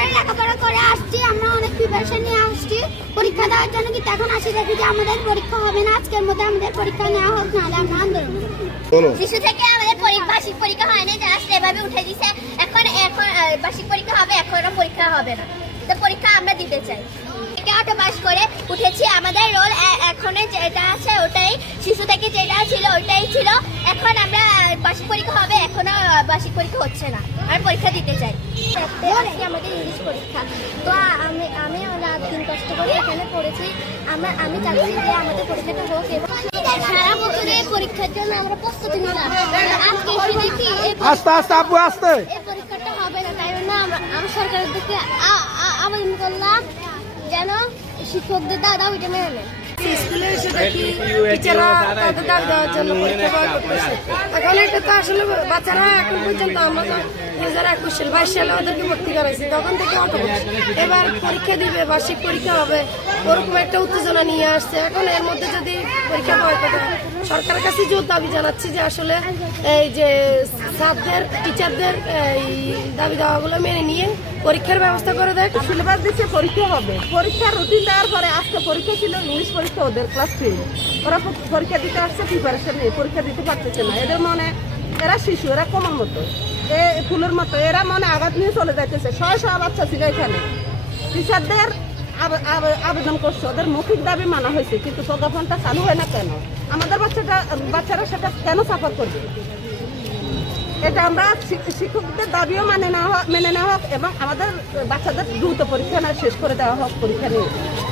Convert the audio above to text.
করে লেখাপড়া করে আসছি আমরা অনেক প্রিপারেশন নিয়ে আসছি। পরীক্ষা দেওয়ার জন্য কিন্তু এখন আসি দেখি যে আমাদের পরীক্ষা হবে না আজকের মধ্যে আমাদের পরীক্ষা নেওয়া হোক নাহলে আমরা আন্দোলন শিশু থেকে আমাদের বার্ষিক পরীক্ষা হয় না জাস্ট এভাবে উঠে দিছে এখন এখন বার্ষিক পরীক্ষা হবে এখনও পরীক্ষা হবে না। তো পরীক্ষা আমরা দিতে চাই। থেকে অটো পাস করে উঠেছি আমাদের রোল এখন যেটা আছে ওটাই। শিশু থেকে যেটা ছিল ওটাই ছিল। এখন আমরা বার্ষিক পরীক্ষা হবে এখনও বার্ষিক পরীক্ষা হচ্ছে না। আমরা পরীক্ষা দিতে চাই। আমাদের ইংলিশ পরীক্ষা। তো আমি আমি রাত দিন কষ্ট করে এখানে পড়েছি। আমরা আমি চাচ্ছি যে আমাদের পরীক্ষাটা হোক এবং সারা বছরে এই পরীক্ষার জন্য আমরা প্রস্তুতি নিলাম। আজকে এসে দেখি আস্তে আস্তে আপু আস্তে। এই পরীক্ষাটা হবে না তাই জন্য আমরা সরকারের দিকে আবেদন করলাম যেন শিক্ষকদের দাদা ওইটা মেনে নেয়। স্কুলে এসে দেখি টিচাররা তাদের দাবি দেওয়ার জন্য পরীক্ষা এটা তো আসলে বাচ্চারা এখন পর্যন্ত আমরা তো দুই হাজার একুশ সাল, বাইশ সালে ওদেরকে ভর্তি করাইছি, তখন থেকে অটো এবার পরীক্ষা দিবে, বার্ষিক পরীক্ষা হবে, ওরকম একটা উত্তেজনা নিয়ে আসছে। এখন এর মধ্যে যদি পরীক্ষা হয় সরকারের কাছে জোর দাবি জানাচ্ছি যে আসলে এই যে স্যারদের টিচারদের এই দাবি দাওয়াগুলো মেনে নিয়ে পরীক্ষার ব্যবস্থা করে দেয়। সিলেবাস দিচ্ছে পরীক্ষা হবে। পরীক্ষার রুটিন দেওয়ার পরে আজকে পরীক্ষা ছিল ইংলিশ পরীক্ষা ওদের ক্লাস থ্রি ওরা পরীক্ষা দিতে আসছে প্রিপারেশন নেই পরীক্ষা দিতে পারতেছে না। এদের মনে এরা শিশু, এরা কমার মতো। এ ফুলের মতো, এরা মনে আঘাত নিয়ে চলে যাইতেছে। শয় শয় বাচ্চা ছিল এখানে। টিচারদের আবে- আবে- আবেদন করছে, ওদের মৌখিক দাবি মানা হয়েছে, কিন্তু প্রজ্ঞাপনটা চালু হয় না কেন? আমাদের বাচ্চাটা, বাচ্চারা সেটা কেন সাফার করবে? এটা আমরা শিক্ষকদের দাবিও মানে নেওয়া মেনে নেওয়া হোক এবং আমাদের বাচ্চাদের দ্রুত পরীক্ষা শেষ করে দেওয়া হোক পরীক্ষা নিয়ে।